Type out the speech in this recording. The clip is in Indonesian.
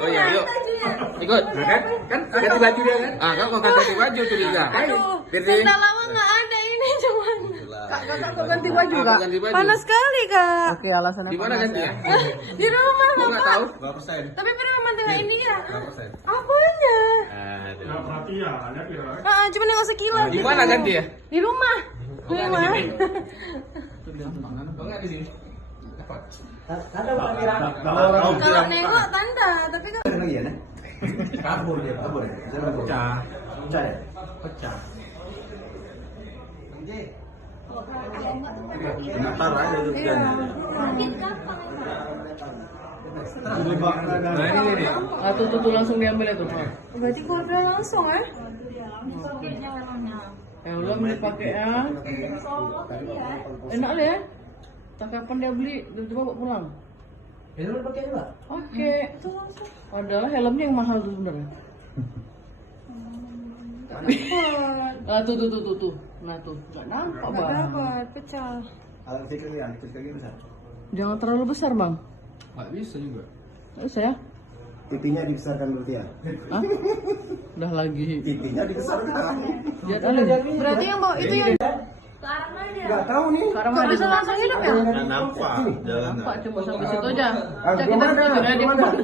Oh iya, yuk. Ikut. Nah, kan ganti baju dia kan? Ah, kamu mau ganti baju curiga. Aduh, Firdi. sendal lama nggak ada ini cuman. Kakak ganti baju Aku kak? ganti baju. Panas sekali kak. Oke, alasannya Di mana panas ganti ya? Di rumah Aku nggak bapak. tahu. Berapa persen? Tapi pernah memang tinggal ini ya. Berapa persen? Apanya? Nggak perhatian ya kira. Cuma nengok sekilas. Di mana ganti ya? Di rumah. Di rumah. Oh, nggak di sini. Ada bukan kira? Kalau nengok tanda, tapi kan Lagi ya, kabur dia, kabur ya? Pecah. Pecah ya? Pecah. Ntar aja itu iya. Nah ini nih. Tuh langsung diambil itu. Berarti keluarga langsung ya? Belum dipakai ya. Enak deh. Tak kapan dia beli, tiba-tiba bawa pulang. Helm pakai juga? Oke. Padahal helmnya yang mahal tuh sebenarnya. Tuh. Nah tuh, nggak nampak Nggak bang. dapat, pecah. Alat fikir kaki besar. Jangan terlalu besar bang. Nggak bisa juga. Nggak bisa ya? Pipinya dibesarkan berarti ya? Hah? Udah lagi. Pipinya dibesarkan. Lihat alin. Berarti yang bawa itu yang Nggak tahu nih. Sekarang nggak ada bisa langsung hidup ya? Nampak. nampak cuma sampai situ aja. Ah, Cak, gua kita mana? sudah di Gua mana? mana?